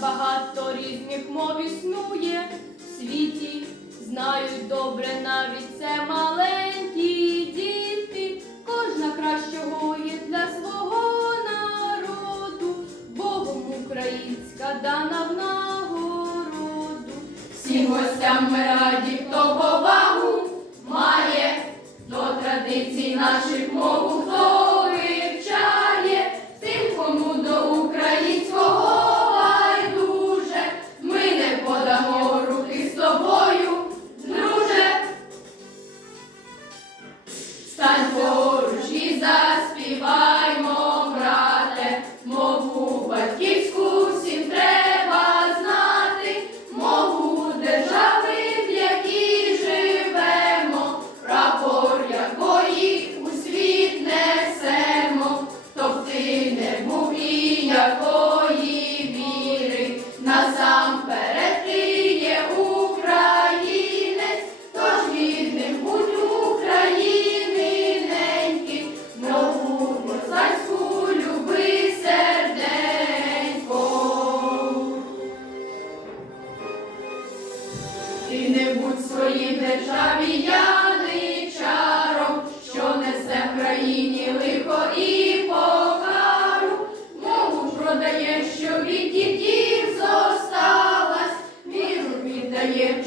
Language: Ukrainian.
багато різних мов існує. В світі, знають добре навіть це маленькі діти, кожна краще гоє для свого народу, Богом українська дана в нагороду, всім гостям ми раді, хто побачить. Чи-небудь своїй державі яничаром, що несе в країні лихо і покару, мову продає, що від дітів зосталась, віру віддає.